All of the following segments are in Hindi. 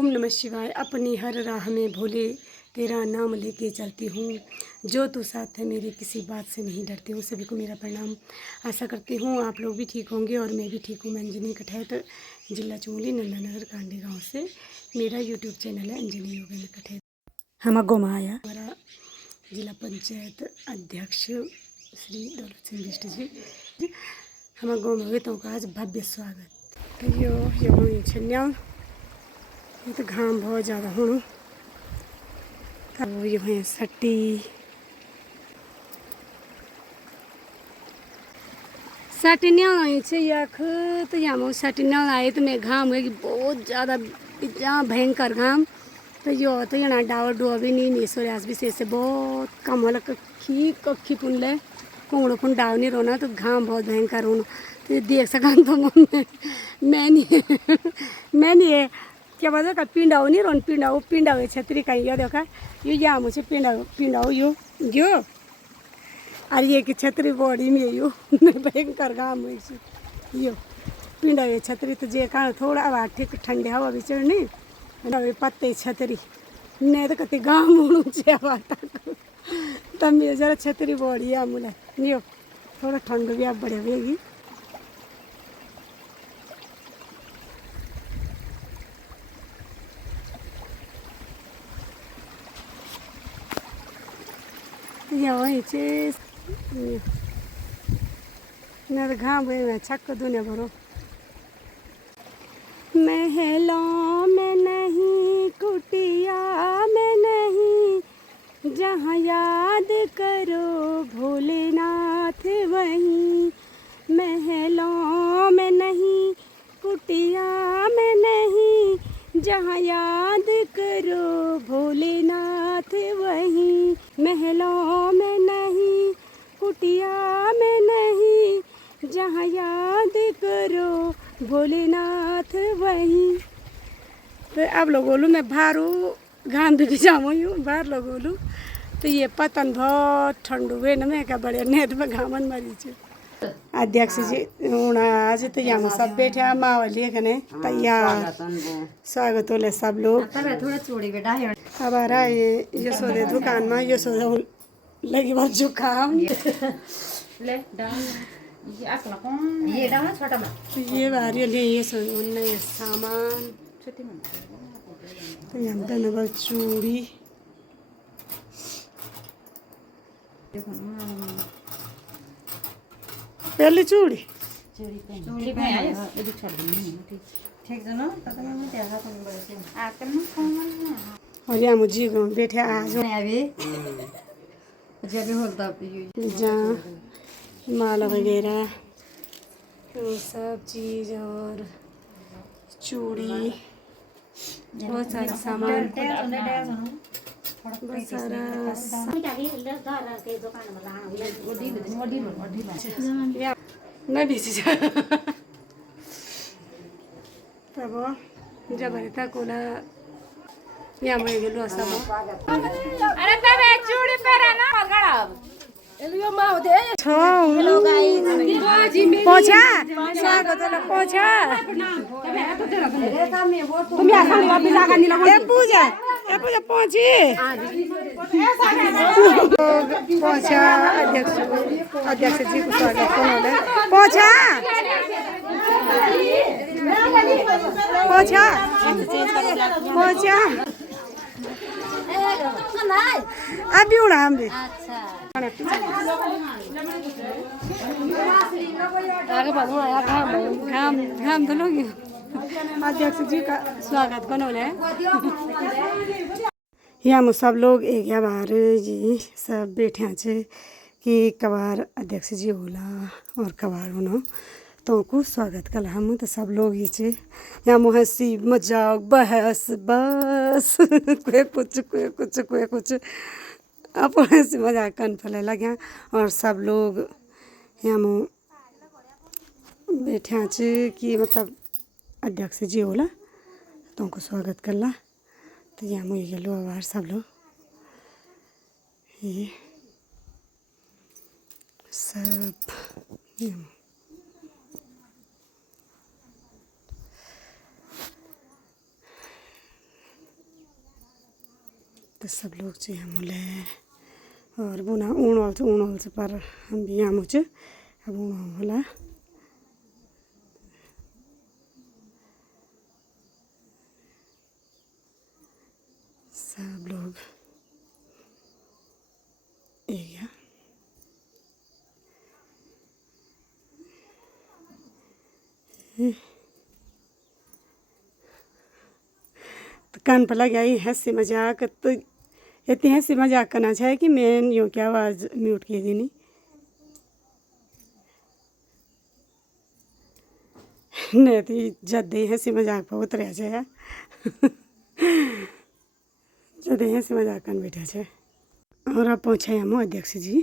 ओम नमः शिवाय। अपनी हर राह में भोले तेरा नाम लेके चलती हूँ, जो तू साथ है मेरे किसी बात से नहीं डरती हूँ। सभी को मेरा प्रणाम। आशा करती हूँ आप लोग भी ठीक होंगे और मैं भी ठीक हूँ। मैं अंजनी कठैत, जिला चुंगली, नंदानगर, कांडी गाँव से मेरा यूट्यूब चैनल है अंजनी योगेंद्र कठैत। हम गोमा आया हमारा जिला पंचायत अध्यक्ष श्री दौलत सिंह बिष्ट जी हम गोमा हुए तो आज भव्य स्वागत। यो छन्या ये तो घाम बहुत ज़्यादा हूँ अब यो है सट्टी सटन्या छे यख तो यहाँ सटन्या आए तो मैं घाम हुए कि बहुत ज़्यादा इतना भयंकर घाम तो यो तो यहाँ डावर डुआ भी नहीं मेसो आज भी से बहुत कम होला कखी पुनले कोंगड़ो पुन डाव नहीं रोना तो घाम बहुत भयंकर होना तो देख सका तो मैं नहीं है क्या बता का पिंडाओ नहीं रोन पिंडाओ छतरी कहीं यो देखा यो यहाँ मुझे पिंडाओ यो अरे ये कि छतरी बॉडी में यो भयंकर घाम हुई यो पिंडाओ छतरी तो जे कारण थोड़ा हवा ठीक ठंडे हवा भी चढ़नी पत्ते छतरी नहीं तो कति घाम उड़ू से हवा तब मेरे जरा छतरी बॉडी है मुला यो थोड़ा ठंड भी अब बढ़िया हुएगी। यहाँ मेरे घाम हुए छक्क दुनिया भरो महलों में नहीं कुटिया में नहीं जहाँ याद करो भोलेनाथ वहीं महलों में नहीं कुटिया में नहीं जहाँ याद करो भोलेनाथ वहीं महलों में नहीं कुटिया में नहीं जहाँ याद करो भोलेनाथ वहीं। तो अब लोग बोलूँ मैं बाहरू घाम भी जाऊँ यूँ बाहर लोग बोलूँ तो ये पतन बहुत ठंड हुए न मैं क्या बढ़िया नेट में घामन मरी छे। अध्यक्ष जी आज तो यहाँ सब बैठे मावली खने तैयार स्वागत होले सब लोग। अब आ रहा है यशोदे दुकान में यशोदा लगी बात जुकाम ये बारी ले ये नए सामान तो यहाँ पे नगल चूड़ी पहले चूड़ी और यहाँ मुझे बैठे आज जहाँ माला वगैरह तो सब चीज़ और चूड़ी बहुत सारा सामान बहुत सारा मैं भी तब जब तक कोला यहाँ मैं गेलो सब अरे तब चूड़ी पहना ना गड़ब एलियो मां होते हेलो गाइस पोछा स्वागत है पोछा तुम यहाँ खाने वापस आकर नहीं लगा ए पूजा पहुंची पोछा अध्यक्ष जी को स्वागत करने पोछा पोछा पोछा अभी उड़ा हम भी आगे बढ़ो यार घाम तो लोग अध्यक्ष जी का स्वागत बनोले यहाँ सब लोग एक बार जी सब बैठे हैं कि कबार अध्यक्ष जी होला और कबार होना तो को स्वागत कल हम तो सब लोग ये यहाँ हंसी मजाक बहस बस कोई कुछ अब हंसी मजाक कन फैले लगे और सब लोग यहाँ बैठे हैं कि मतलब अध्यक्ष जी होला तो को स्वागत करला तो यहाँ मुझे गेलो आवार सब लोग ये सब तो सब लोग जो हम ले और बुना ऊण से पर हम भी हम अब ऊण होला सब लोग एरिया तो कान पर लग आई हंसी मजाक तो इतनी हंसी मजाक करना चाहिए कि मैं यूँ की आवाज़ म्यूट की थी नहीं नहीं थी जद हंसी मजाक पर उतरा जाए जद हंसी मजाक कर बैठा है और अब पहुँचे हम अध्यक्ष जी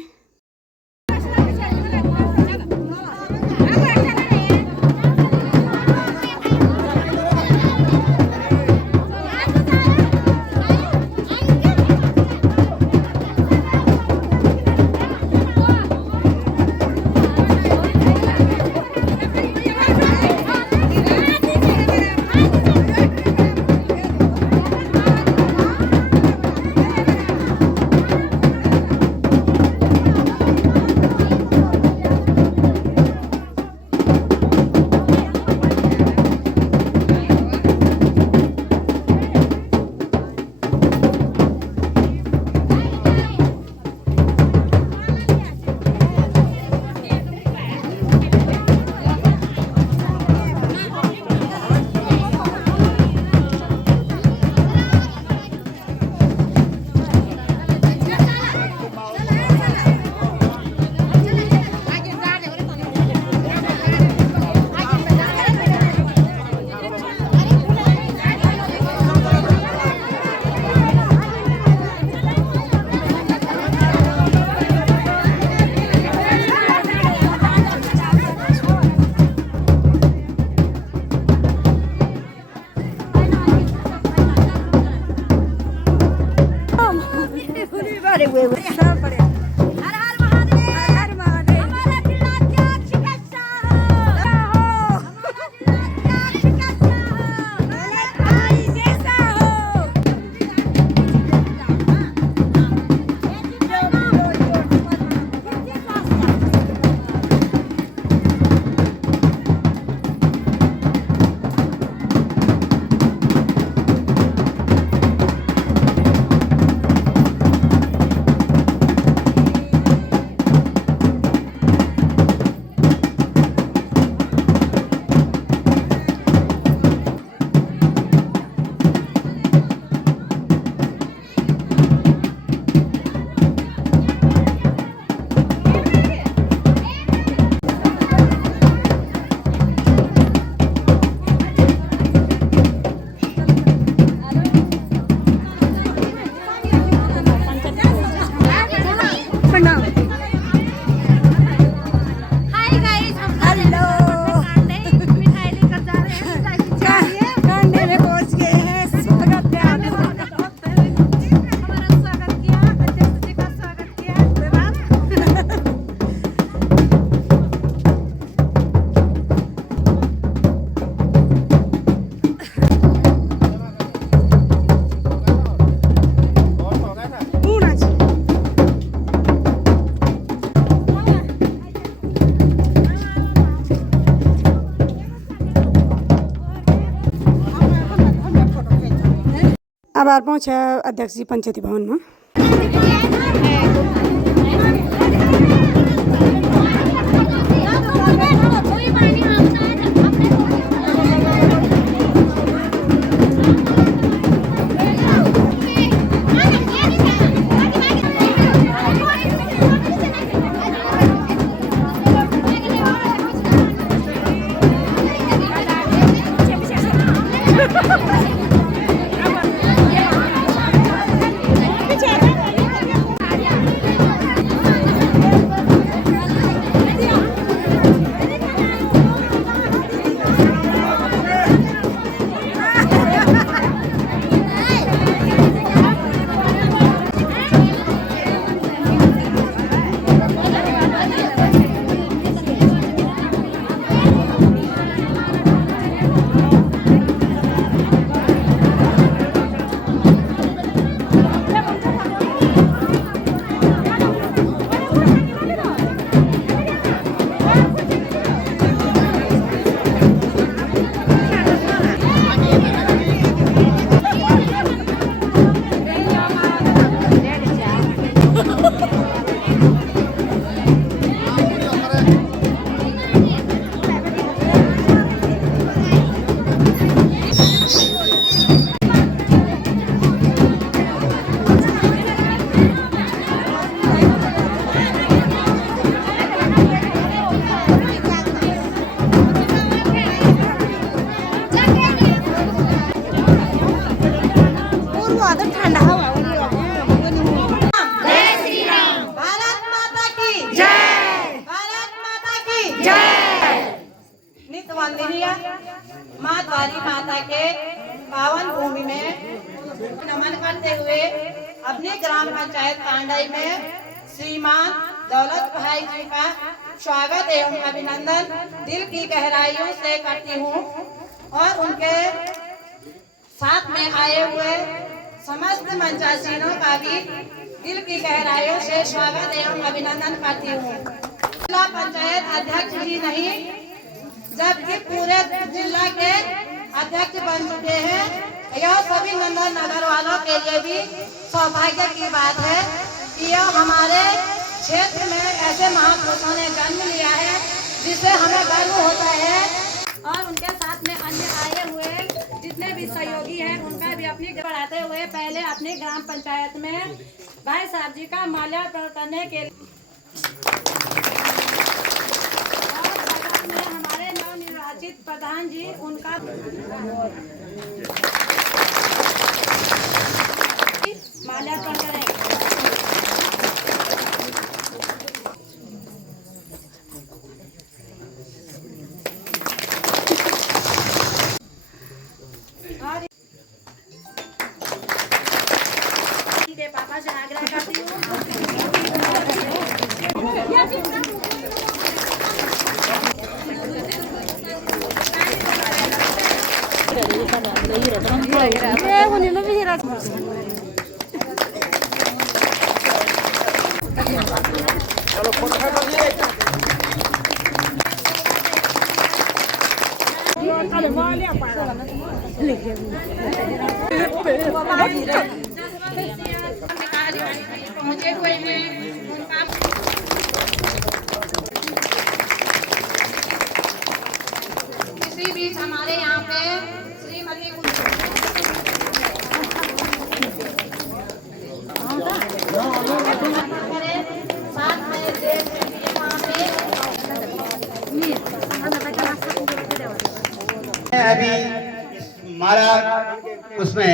अब पहुँचे अध्यक्ष जी पंचायती भवन में आदत ठंडा हवा जय श्री राम। भारत माता की जय। भारत माता की जय। नित्य वंदनीय माँ द्वारी माता के पावन भूमि में नमन करते हुए अपने ग्राम पंचायत तांडई में श्रीमान दौलत भाई जी का स्वागत एवं अभिनंदन दिल की गहराइयों से करती हूँ और उनके साथ में आए हुए समस्त मंचासीनों का भी दिल की गहराइयों से स्वागत एवं अभिनंदन करती हूँ। जिला पंचायत अध्यक्ष ही नहीं जबकि पूरे जिला के अध्यक्ष बन चुके हैं। यह सभी नंदन नगर वालों के लिए भी सौभाग्य की बात है कि यह हमारे क्षेत्र में ऐसे महापुरुषों ने जन्म लिया है जिससे हमें गर्व होता है और उनके साथ में अन्य आए हुए जितने भी सहयोगी हैं उनका भी अपनी बढ़ाते हुए पहले अपनी ग्राम पंचायत में भाई साहब जी का माल्यार्पण करने के लिए और बगल में हमारे नवनिर्वाचित प्रधान जी उनका माल्यार्पण करें। पापा से आग्रह करती हूँ पहुंचे हुए हैं उनका इसी बीच हमारे यहाँ पे श्रीमती साथ में देश अभी हमारा उसमें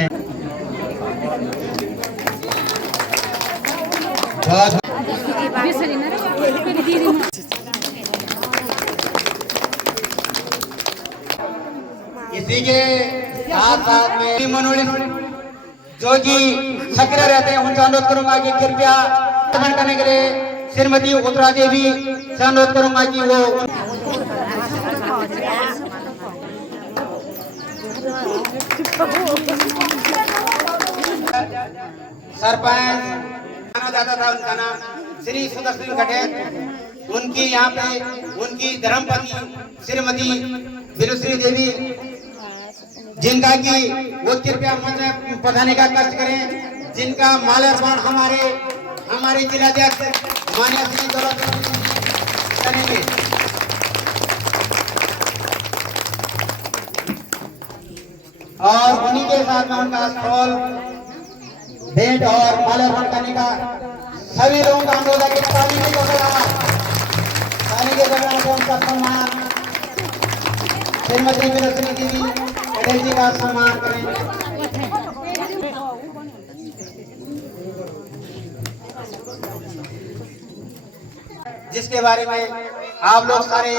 इसी के साथ साथ में मनोरंजन जो कि सक्रिय रहते हैं उनसे अनुरोध करूंगा कि कृपया करने के लिए श्रीमती उत्तरा देवी से अनुरोध करूंगा कि वो सरपंच माना जाता था उनका नाम श्री सुदर्शन खटेर उनकी यहाँ पे उनकी धर्मपत्नी श्रीमती बिलुश्री देवी जिनका की वो कृपया मंच में पधारने का कष्ट करें जिनका माल्यार्पण हमारे जिलाध्यक्ष माननीय श्री दौलत करेंगे। और उन्हीं के साथ में उनका स्टॉल भेंट और माल्यार्पण करने का सभी लोगों का अनुरोध है कि ताली के बगैर से उनका सम्मान श्रीमती बिलुश्री देवी खटेर जी का सम्मान करें। जिसके बारे में आप लोग सारे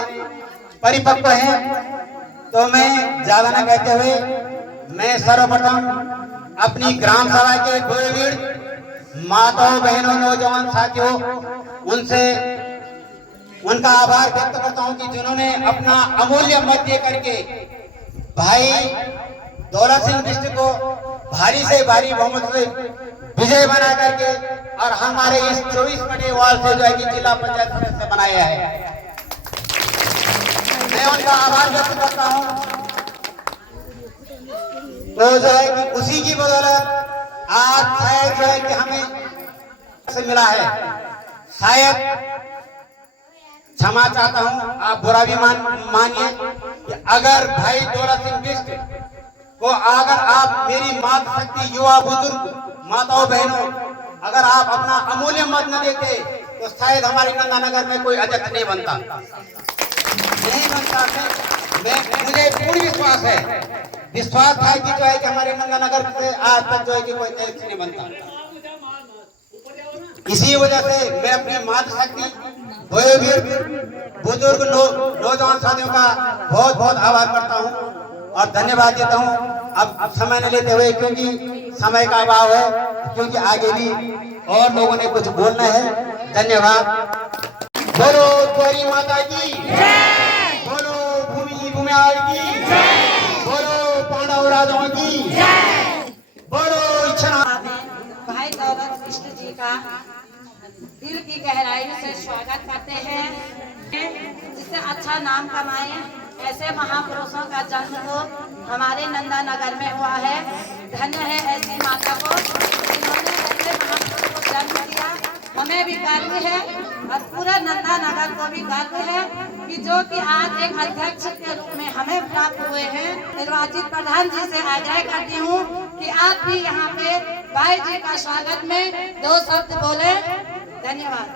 परिपक्व हैं तो मैं ज्यादा न कहते हुए मैं सर्वप्रथम अपनी ग्राम सभा के पूर्ववीर माताओं बहनों नौजवान साथियों उनसे उनका आभार व्यक्त करता हूं कि जिन्होंने अपना अमूल्य मत दे करके भाई दौलत सिंह बिष्ट को भारी से भारी बहुमत से विजय बना करके और हमारे इस 24 बटे वार्ड से जो है कि जिला पंचायत सदस्य बनाया है। मैं उनका आभार व्यक्त करता हूं। तो जो है कि उसी की बदौलत आज शायद जो है कि हमें से मिला है। शायद क्षमा चाहता हूं, आप बुरा भी मानिए कि अगर भाई दौलत सिंह बिष्ट को अगर आप मेरी मातृशक्ति युवा बुजुर्ग माताओं बहनों अगर आप अपना अमूल्य मत न देते तो शायद हमारे गंगानगर में कोई अध्यक्ष नहीं बनता। मुझे पूर्ण विश्वास है विश्वास था कि जो है कि हमारे नंदानगर से आज तक जो है कि कोई इलेक्शन नहीं बनता। इसी वजह से मैं अपनी मातृशक्ति बुजुर्ग नौजवान साथियों का बहुत बहुत आभार करता हूँ और धन्यवाद देता हूँ। अब समय न लेते हुए, क्योंकि समय का अभाव है, क्योंकि आगे भी और लोगों ने कुछ बोलना है। धन्यवाद। बोलो गौरी माता की जय, बोलो भूमि भूमियाल की जय, बोलो पांडव राजाओं की जय, बोलो भाई दौलत कृष्ण जी का दिल की गहराइयों से स्वागत करते हैं। जिससे अच्छा नाम कमाए, ऐसे महापुरुषों का जन्म तो हमारे नंदानगर में हुआ है। धन्य है ऐसी माता को, जिन्होंने ऐसे महापुरुष को जन्म दिया। हमें भी गर्व है और पूरा नंदानगर को भी गर्व है कि जो कि आज एक अध्यक्ष के रूप में हमें प्राप्त हुए हैं। निर्वाचित प्रधान जी से आग्रह करती हूँ कि आप भी यहाँ पे भाई जी का स्वागत में 2 शब्द बोले। धन्यवाद।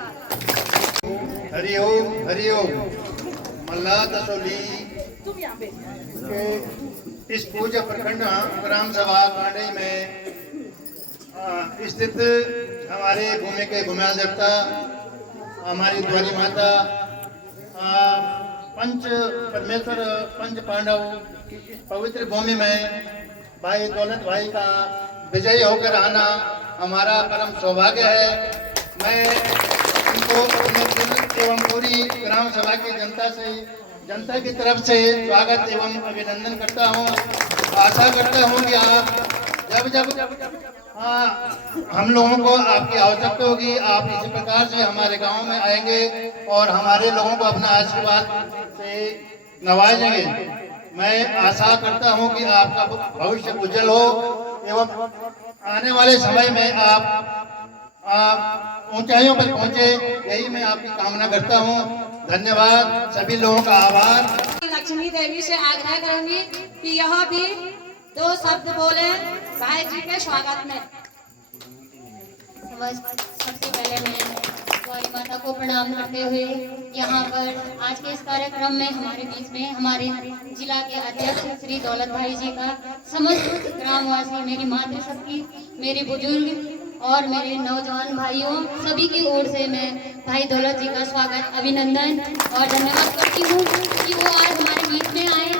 हरि ओम हरि ओम। मल्ला दसोली के इस पूज्य प्रखंड ग्राम सभा कांडई में स्थित हमारे भूमि के भूमियाल देवता, हमारी द्वारी माता, पंच परमेश्वर पंच पांडव की इस पवित्र भूमि में भाई दौलत भाई का विजयी होकर आना हमारा परम सौभाग्य है। मैं उनको अपने दिल एवं पूरी ग्राम सभा की जनता की तरफ से स्वागत एवं अभिनंदन करता हूँ। आशा करता हूँ कि आप जब हम लोगों को आपकी आवश्यकता होगी, आप इसी प्रकार से हमारे गांव में आएंगे और हमारे लोगों को अपना आशीर्वाद से नवाजेंगे। मैं आशा करता हूं कि आपका भविष्य उज्जवल हो एवं आने वाले समय में आप ऊंचाइयों पर पहुंचे, यही मैं आपकी कामना करता हूं। धन्यवाद, सभी लोगों का आभार। लक्ष्मी देवी से आग्रह करूंगी कि यह भी 2 शब्द बोले भाई जी के स्वागत में। सबसे पहले मैं गौरी माता को प्रणाम करते हुए यहाँ पर आज के इस कार्यक्रम में हमारे बीच में हमारे जिला के अध्यक्ष श्री दौलत भाई जी का समस्त ग्रामवासी, मेरी मातृशक्ति, मेरे बुजुर्ग और मेरे नौजवान भाइयों सभी की ओर से मैं भाई दौलत जी का स्वागत, अभिनंदन और धन्यवाद करती हूँ कि वो आज हमारे बीच में आए।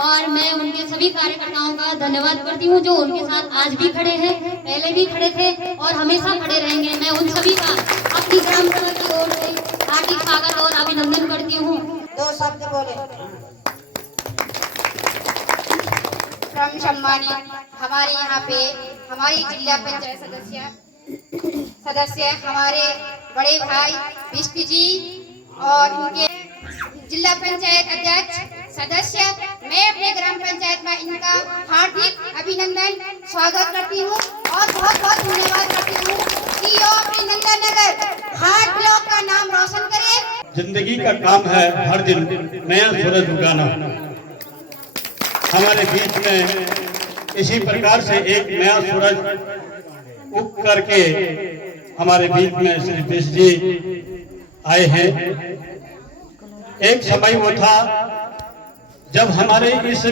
और मैं उनके सभी कार्यकर्ताओं का धन्यवाद करती हूँ जो उनके साथ आज भी खड़े हैं, पहले भी खड़े थे और हमेशा खड़े रहेंगे। मैं उन सभी का अपनी ग्राम सभा की ओर से हार्दिक स्वागत और अभिनंदन करती हूँ। 2 शब्द बोले। क्रम सम्मानित हमारे यहाँ पे हमारी जिला पंचायत सदस्य हमारे बड़े भाई विष्णु जी और उनके जिला पंचायत अध्यक्ष सदस्य, मैं अपने ग्राम पंचायत में इनका हार्दिक अभिनंदन स्वागत करती हूँ और बहुत बहुत धन्यवाद करती हूँ कि यो अपने नंदानगर हाट ब्लॉक का नाम रोशन करे। जिंदगी का काम है हर दिन नया सूरज उगाना। हमारे बीच में इसी प्रकार से एक नया सूरज उग करके हमारे बीच में श्री विष्णु जी आए हैं। एक समय वो था जब हमारे इस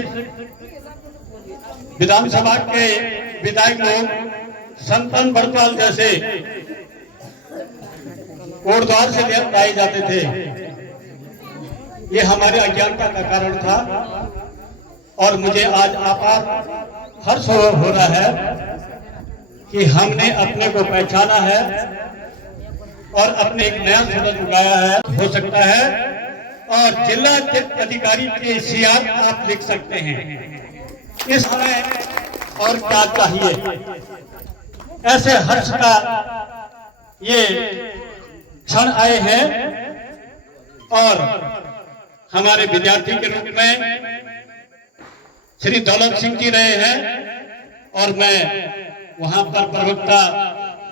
विधानसभा के विधायक लोग संतन बरपाल जैसे कोटद्वार से लाए जाते थे। ये हमारे अज्ञानता का कारण था और मुझे आज आपात हर्ष हो रहा है कि हमने अपने को पहचाना है और अपने एक नया सूरज उगाया है। हो सकता है और जिला अधिकारी के सियार आप लिख सकते हैं। इस समय और क्या चाहिए, ऐसे हर्ष का ये क्षण आए हैं और हमारे विद्यार्थी के रूप में श्री दौलत सिंह जी रहे हैं और मैं वहां पर प्रवक्ता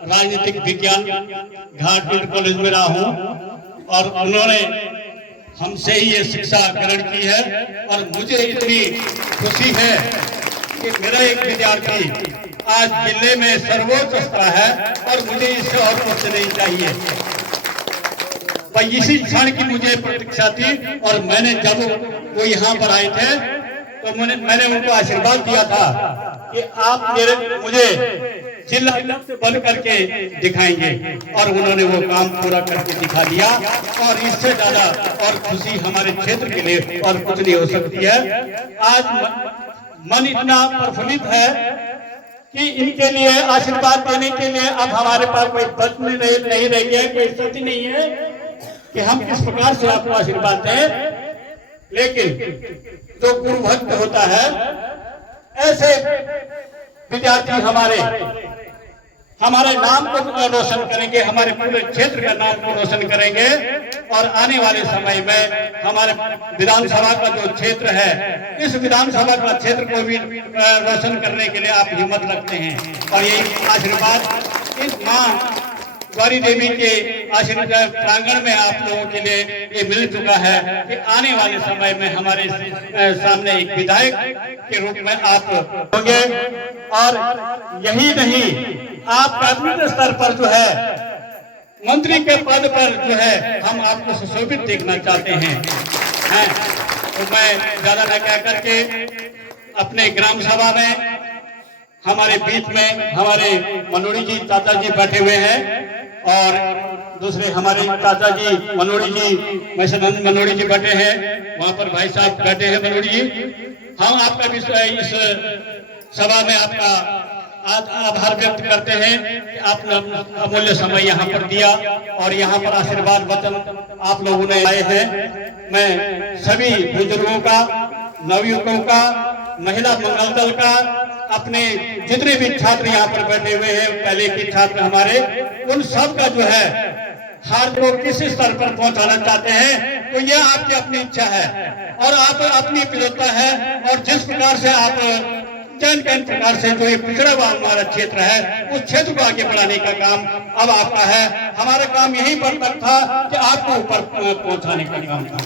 राजनीतिक विज्ञान घाटपिंड कॉलेज में रहा हूं और उन्होंने हमसे ही ये शिक्षा ग्रहण की है और मुझे इतनी खुशी है कि मेरा एक विद्यार्थी आज जिले में सर्वोच्च स्तर है और मुझे इससे और कुछ नहीं चाहिए। पर इसी क्षण की मुझे प्रतीक्षा थी और मैंने जब वो यहाँ पर आए थे तो मैंने उनको आशीर्वाद दिया था कि आप मुझे जिला से बन करके दिखाएंगे, और उन्होंने वो काम पूरा करके दिखा दिया। और इससे ज्यादा और खुशी हमारे क्षेत्र के लिए और कुछ नहीं हो सकती है। आज मन इतना प्रफुल्लित है कि इनके लिए आशीर्वाद देने के लिए अब हमारे पास कोई वचन नहीं रह गया, कोई स्थिति नहीं है कि हम किस प्रकार से आपको आशीर्वाद दें। लेकिन जो गुरु भक्त होता है, ऐसे विद्यार्थी हमारे नाम को रोशन करेंगे, हमारे पूरे क्षेत्र का नाम को रोशन करेंगे। और आने वाले समय में हमारे विधानसभा का जो क्षेत्र है, इस विधानसभा का क्षेत्र को भी रोशन करने के लिए आप हिम्मत रखते हैं। और यही आशीर्वाद इस मां गौरी देवी के आशीर्वाद प्रांगण में आप लोगों के लिए ये मिल चुका है कि आने वाले समय में हमारे सामने एक विधायक के रूप में आप होंगे। और यही नहीं, आप कैबिनेट स्तर पर जो है मंत्री के पद पर जो है हम आपको सुशोभित देखना चाहते हैं। तो मैं ज्यादा न कह करके अपने ग्राम सभा में हमारे बीच में हमारे मनोड़ी जी चाचा जी बैठे हुए हैं, और दूसरे हमारे चाचा जी मनोड़ी जी मनोड़ी जी बैठे हैं, वहां पर भाई साहब बैठे हैं मनोड़ी जी। हम आपका भी इस सभा में आपका आभार व्यक्त करते हैं कि आपने अमूल्य समय यहाँ पर दिया और यहाँ पर आशीर्वाद वचन आप लोगों ने आए हैं। मैं सभी बुजुर्गों का, नवयुवकों का, महिला मंगल दल का, अपने जितने भी छात्र यहाँ पर बैठे हुए हैं, पहले के छात्र हमारे, उन सब का जो है हार को किस स्तर पर पहुंचाना चाहते हैं, तो यह आपकी अपनी इच्छा है और आप अपनी प्रियता है। और जिस प्रकार से आप जन प्रकार से जो ये पिछड़ा हुआ हमारा क्षेत्र है, उस क्षेत्र को आगे बढ़ाने का काम अब आपका है। हमारा काम यहीं पर तक था कि आपको ऊपर पहुंचाने का काम था,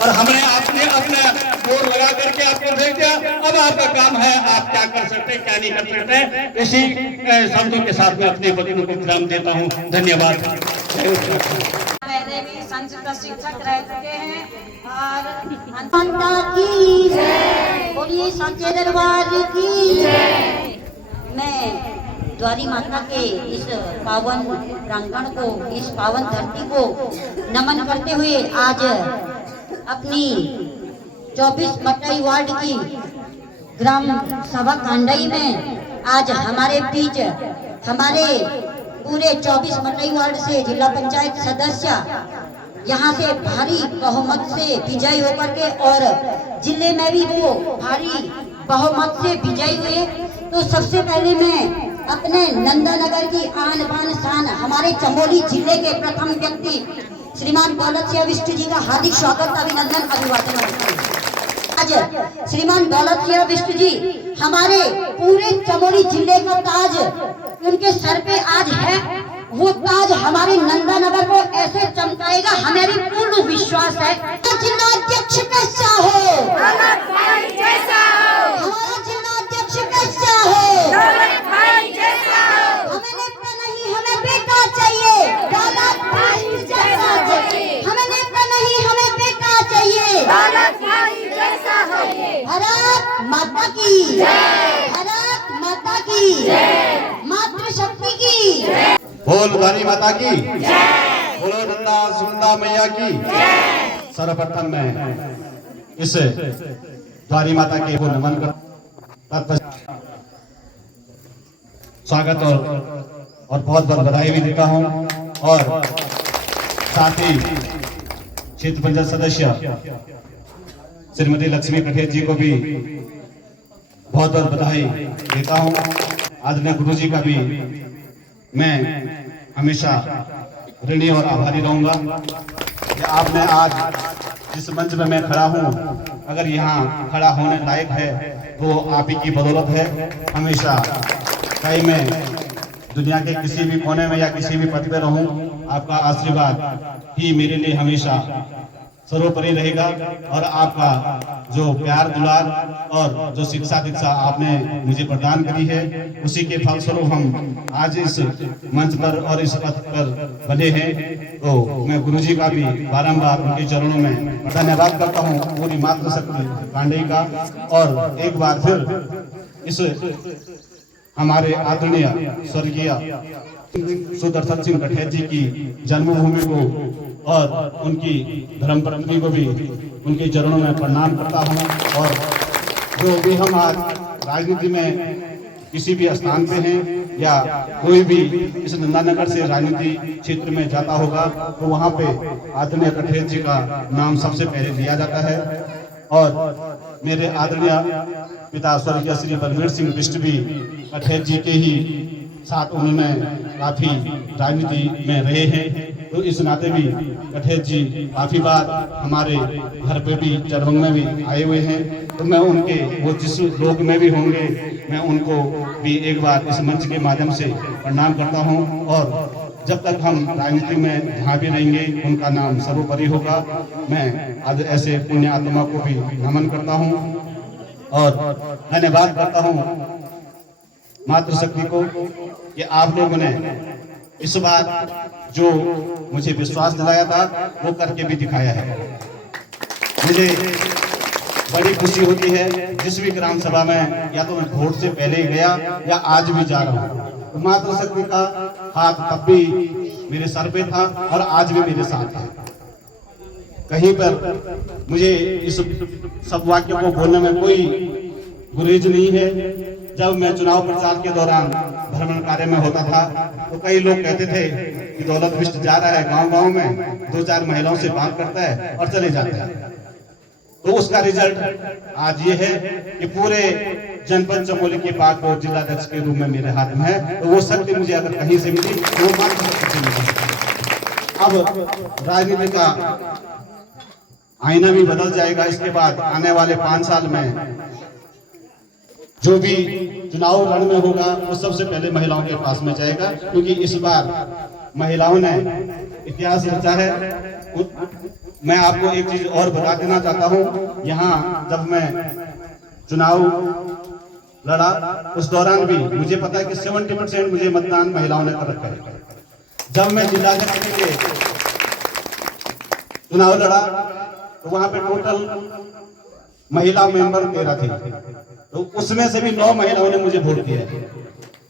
और हमने आपने अपना जोर लगा करके आपको भेज दिया। अब आपका काम है, आप क्या कर सकते हैं, क्या नहीं कर सकते। इसी शब्दों के साथ में अपने वचनों को विराम देता हूँ। धन्यवाद। पहले भी संस्कृत शिक्षक रह चुके हैं और बोलिए सच्चे दरबार की जय। मैं द्वारी माता के इस पावन प्रांगण को, इस पावन धरती को नमन करते हुए आज अपनी 24 मटाई वार्ड की ग्राम सभा कांडई में आज हमारे बीच हमारे पूरे 24 मटाई वार्ड से जिला पंचायत सदस्य यहाँ से भारी बहुमत से विजयी होकर के, और जिले में भी वो भारी बहुमत से विजयी हुए। तो सबसे पहले मैं अपने नंदानगर की आन बान शान, हमारे चमोली जिले के प्रथम व्यक्ति श्रीमान दौलत सिंह विष्ट जी का हार्दिक स्वागत, अभिनंदन, अभिवादन करते हैं। आज श्रीमान दौलत सिंह विष्ट जी हमारे पूरे चमोली जिले का ताज उनके सर पे आज है। वो ताज हमारे नंदानगर को ऐसे चमकाएगा, हमें भी पूर्ण विश्वास है। जिलाध्यक्ष कैसा हो, हमारा जिलाध्यक्ष कैसा हो, हमें नेता नहीं, हमें बेटा चाहिए। हमें नेता नहीं, हमें बेटा चाहिए। भारत माता की, भारत माता की, मातृशक्ति की। बोल द्वारी माता की, बोलो नंदा सुनंदा मैया की। सर्वप्रथम मैं इस द्वारी माता के को नमन कर स्वागत और बहुत बहुत बधाई भी देता हूं, और साथ ही क्षेत्र पंचायत सदस्य श्रीमती लक्ष्मी कठेर जी को भी बहुत बहुत बधाई देता हूं। आदरणीय गुरु जी का भी मैं हमेशा ऋणी और आभारी रहूंगा कि आपने आज जिस मंच में मैं खड़ा हूं, अगर यहाँ खड़ा होने लायक है तो आप ही की बदौलत है। हमेशा चाहे मैं दुनिया के किसी भी कोने में या किसी भी पद पे रहूं, आपका आशीर्वाद ही मेरे लिए हमेशा सर्वोपरि रहेगा और आपका जो प्यार दुलार और जो शिक्षा दीक्षा आपने मुझे प्रदान करी है उसी के फलस्वरूप हम आज इस मंच पर और इस पद पर बने हैं। तो मैं गुरुजी का भी बारंबार उनके चरणों में धन्यवाद करता हूँ, पूरी मातृशक्ति पांडे का। और एक बार फिर इस हमारे आदरणीय स्वर्गीय सुदर्शन सिंह कठेर जी की जन्मभूमि को और उनकी धर्मपत्नी को भी उनके चरणों में प्रणाम करता हूं। और जो भी हम आज राजनीति में किसी भी स्थान पे हैं या कोई भी इस नंदानगर से राजनीति क्षेत्र में जाता होगा तो वहां पे आदरणीय कठेर जी का नाम सबसे पहले लिया जाता है। और मेरे आदरणीय पिता स्वर्गीय श्री बलवीर सिंह बिष्ट भी कठेर जी के ही साथ उन्होंने काफी राजनीति में रहे हैं। तो इस नाते भी कठेर जी काफी बार हमारे घर पे भी चरवंग में भी आए हुए हैं। तो मैं उनके वो जिस लोक में भी होंगे मैं उनको भी एक बार इस मंच के माध्यम से प्रणाम करता हूं। और जब तक हम राजनीति में जहाँ भी रहेंगे उनका नाम सर्वोपरि होगा। मैं आज ऐसे पुण्य आत्मा को भी नमन करता हूँ और धन्यवाद करता हूँ मातृशक्ति को कि आप लोगों ने इस बार जो मुझे विश्वास दिलाया था वो करके भी दिखाया है। मुझे बड़ी खुशी होती है जिस भी ग्राम सभा में या तो मैं वोट से पहले ही गया या आज भी जा रहा हूँ तो मातृशक्ति का हाथ तब भी मेरे सर पे था और आज भी मेरे साथ है। कहीं पर मुझे इस सब वाक्य को बोलने में कोई गुरेज नहीं है। जब मैं चुनाव प्रचार के दौरान भ्रमण कार्य में होता था तो कई लोग कहते थे कि दौलत बिष्ट जा रहा है गांव-गांव में 2-4 महिलाओं से बात करता है और चले जाता है। तो उसका रिजल्ट आज ये है कि पूरे जनपद चमोली के पाक और जिलाध्यक्ष के रूप में मेरे हाथ में है। तो वो शक्ति मुझे अगर कहीं से मिली तो वो मात्र शक्ति से मिली। अब राजनीति का आईना भी बदल जाएगा। इसके बाद आने वाले 5 साल में जो भी चुनाव रण में होगा वो सबसे पहले महिलाओं के पास में जाएगा, क्योंकि इस बार महिलाओं ने इतिहास रचा है। मैं आपको एक चीज और बता देना चाहता हूँ, यहाँ जब मैं चुनाव लड़ा उस दौरान भी मुझे पता है कि 70% मुझे मतदान महिलाओं ने कर रखा है। जब मैं जिलाध्यक्ष के लिए चुनाव लड़ा तो वहां पे टोटल महिला मेंबर 13 थी, तो उसमें से भी 9 महिलाओं ने मुझे वोट दिया।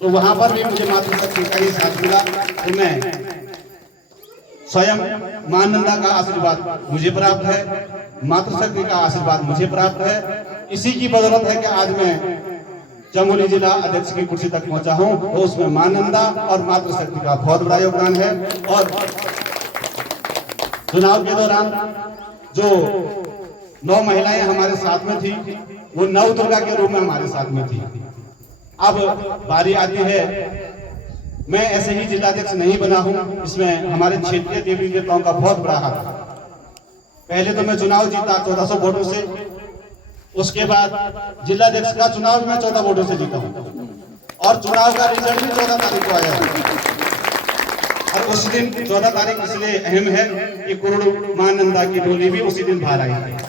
तो वहां पर भी मुझे मातृशक्ति का ही साथ मिला। तो मैं स्वयं मां नंदा का आशीर्वाद मुझे प्राप्त है, मातृशक्ति का आशीर्वाद मुझे प्राप्त है। इसी की बदौलत है कि आज मैं चमोली जिला अध्यक्ष की कुर्सी तक पहुंचा हूं। तो उसमें मां नंदा और मातृशक्ति का बहुत बड़ा योगदान है। और चुनाव के दौरान जो 9 महिलाएं हमारे साथ में थी वो नव दुर्गा के रूप में हमारे साथ में थी। अब बारी आती है, मैं ऐसे ही जिलाध्यक्ष नहीं बना हूं, इसमें हमारे क्षेत्रीय देवी देवताओं का बहुत बड़ा हाथ है। पहले तो मैं चुनाव जीता 1400 वोटों से, उसके बाद जिलाध्यक्ष का चुनाव मैं 14 वोटों से जीता हूं और चुनाव का रिजल्ट भी 14 तारीख को आया है। और उस दिन 14 तारीख इसलिए अहम है कि कुरुड़ मां नंदा की डोली भी उसी दिन बाहर आई है।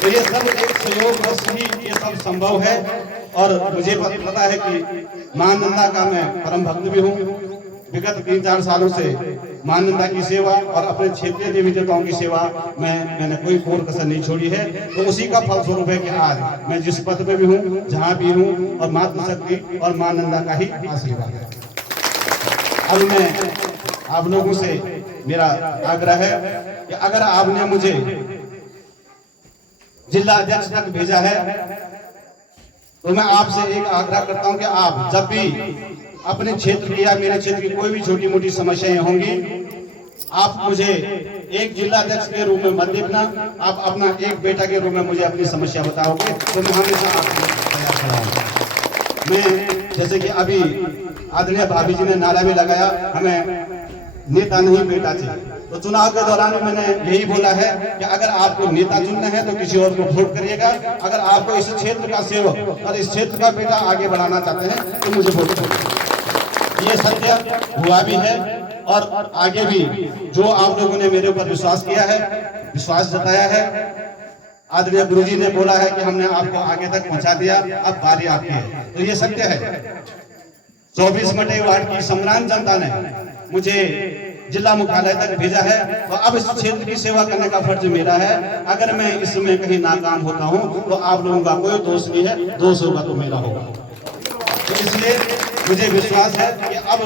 तो ये सब एक सहयोग वश ही ये सब संभव है। और मुझे पता है कि मां नंदा का मैं परम भक्त भी हूँ। विगत 3-4 सालों से मां नंदा की सेवा और अपने क्षेत्रीय देवी देवताओं की सेवा मैंने कोई कोर कसर नहीं छोड़ी है। तो उसी का फलस्वरूप है कि आज मैं जिस पद पे भी हूँ, जहाँ भी हूँ, और मातृशक्ति और मां नंदा का ही आशीर्वाद है। अब मैं आप लोगों से मेरा आग्रह है कि अगर आपने मुझे जिला अध्यक्ष तक भेजा है तो मैं आपसे एक आग्रह करता हूं कि आप जब भी अपने क्षेत्र की या मेरे क्षेत्र की कोई भी छोटी मोटी समस्याएं होंगी, आप मुझे एक जिला अध्यक्ष के रूप में मत देखना, आप अपना एक बेटा के रूप में मुझे अपनी समस्या बताओगे तो मैं हमेशा आपके तैयार खड़ा हूं। मैं जैसे कि अभी आदरणीय भाभी जी ने नारा भी लगाया, हमें नेता नहीं बेटा चाहिए। तो चुनाव के दौरान मैंने यही बोला है कि अगर आपको नेता चुनना है तो किसी और को वोट करिएगा, अगर आपको इस क्षेत्र का सेवक और इस क्षेत्र का बेटा आगे बढ़ाना चाहते हैं तो मुझे वोट करिए। ये सत्य हुआ भी है और आगे भी जो आप लोगों ने मेरे ऊपर विश्वास किया है, विश्वास जताया है, आदरणीय गुरुजी ने बोला है कि हमने आपको आगे तक पहुंचा दिया, अब बारी आपकी है। तो ये सत्य है। 24 मटे वार्ड की सम्रान जनता ने मुझे जिला मुख्यालय तक भेजा है, तो अब इस क्षेत्र की सेवा करने का फर्ज मेरा है। अगर मैं इसमें कहीं नाकाम होता हूं तो आप लोगों का कोई दोष नहीं है, दोष होगा तो मेरा होगा। तो इसलिए मुझे विश्वास है कि अब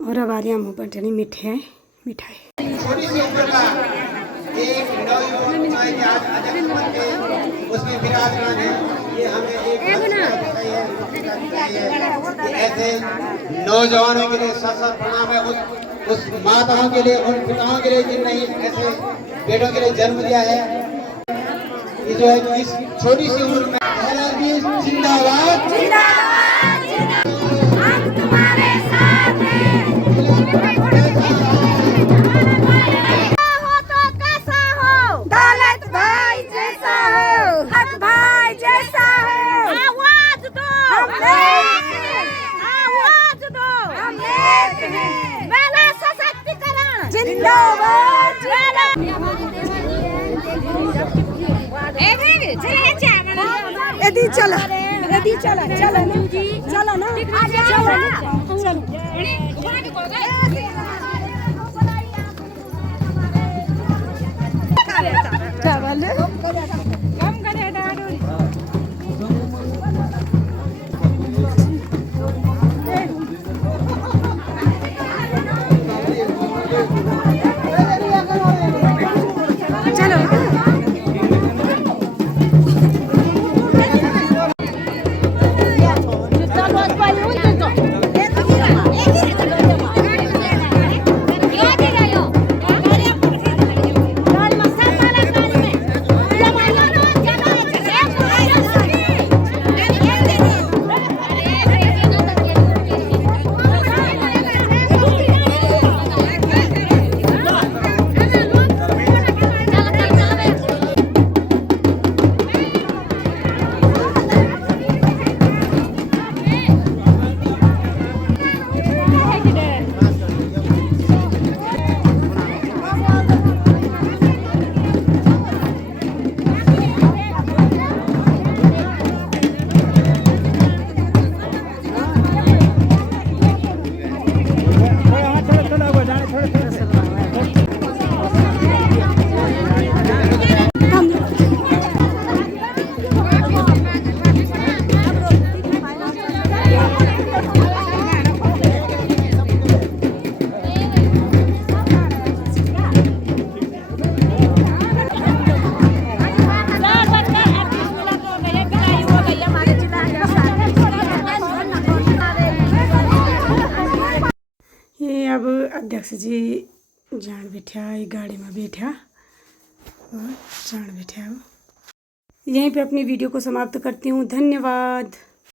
और हमारे यहाँ मुँह पर चली मिठाई मिठाई छोटी सी उम्र का एक नवयुवक के आज अध्यक्ष बन के उसमें विराजमान है। ये हमें एक ऐसे नौजवानों के लिए सशक्त प्रणाम है, उस माताओं के लिए, उन पिताओं के लिए जिनने ऐसे बेटों के लिए जन्म दिया है। ये जो है इस छोटी सी उम्र में जिंदाबाद चलो चलो चलो ना अब अध्यक्ष जी जान बैठा गाड़ी में बैठा और जान बैठा। यहीं पे अपनी वीडियो को समाप्त करती हूँ। धन्यवाद।